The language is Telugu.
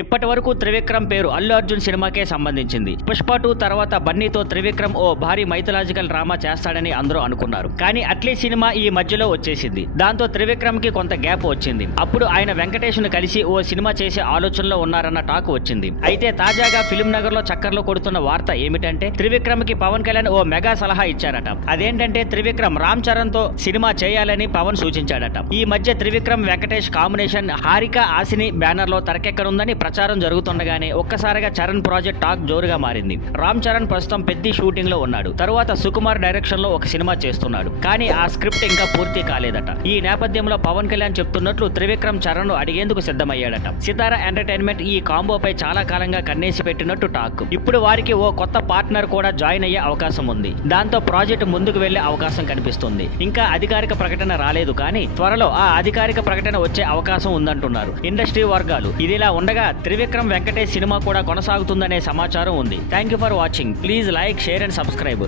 ఇప్పటి వరకు త్రివిక్రమ్ పేరు అల్లు అర్జున్ సినిమాకే సంబంధించింది. పుష్ప 2 తర్వాత బన్నీతో త్రివిక్రమ్ ఓ భారీ మైథలాజికల్ డ్రామా చేస్తాడని అందరూ అనుకున్నారు. కానీ అట్లీ సినిమా ఈ మధ్యలో వచ్చేసింది. దాంతో త్రివిక్రమ్ కి కొంత గ్యాప్ వచ్చింది. అప్పుడు ఆయన వెంకటేష్ ను కలిసి ఓ సినిమా చేసే ఆలోచనలో ఉన్నారన్న టాక్ వచ్చింది. అయితే తాజాగా ఫిల్మ్ నగర్ లో చక్కర్లు కొడుతున్న వార్త ఏమిటంటే త్రివిక్రమ్ కి పవన్ కళ్యాణ్ ఓ మెగా సలహా ఇచ్చారట. అదేంటంటే త్రివిక్రమ్ రామ్ చరణ్ తో సినిమా చేయాలని పవన్ సూచించాడట. ఈ మధ్య త్రివిక్రమ్ వెంకటేష్ కాంబినేషన్ హారిక ఆసిని బ్యానర్ లో తెరకెక్కనుందని ప్రచారం జరుగుతుండగానే ఒక్కసారిగా చరణ్ ప్రాజెక్ట్ టాక్ జోరుగా మారింది. రామ్ చరణ్ ప్రస్తుతం పెద్ద షూటింగ్ లో ఉన్నాడు. తరువాత సుకుమార్ డైరెక్షన్ లో ఒక సినిమా చేస్తున్నాడు. కానీ ఆ స్క్రిప్ట్ ఇంకా పూర్తి కాలేదట. ఈ నేపథ్యంలో పవన్ కళ్యాణ్ చెప్తున్నట్లు త్రివిక్రమ్ చరణ్ ను అడిగేందుకు సిద్ధమయ్యాడట. సితారా ఎంటర్టైన్మెంట్ ఈ కాంబోపై చాలా కాలంగా కన్నేసి పెట్టినట్టు టాక్. ఇప్పుడు వారికి ఓ కొత్త పార్ట్నర్ కూడా జాయిన్ అయ్యే అవకాశం ఉంది. దాంతో ప్రాజెక్ట్ ముందుకు వెళ్లే అవకాశం కనిపిస్తుంది. ఇంకా అధికారిక ప్రకటన రాలేదు కానీ త్వరలో ఆ అధికారిక ప్రకటన వచ్చే అవకాశం ఉందంటున్నారు ఇండస్ట్రీ వర్గాలు. ఇదిలా ఉండగా త్రివిక్రమ్ వెంకటేష్ సినిమా కూడా కొనసాగుతుందనే సమాచారం ఉంది. Thank you for watching. Please like, share and subscribe.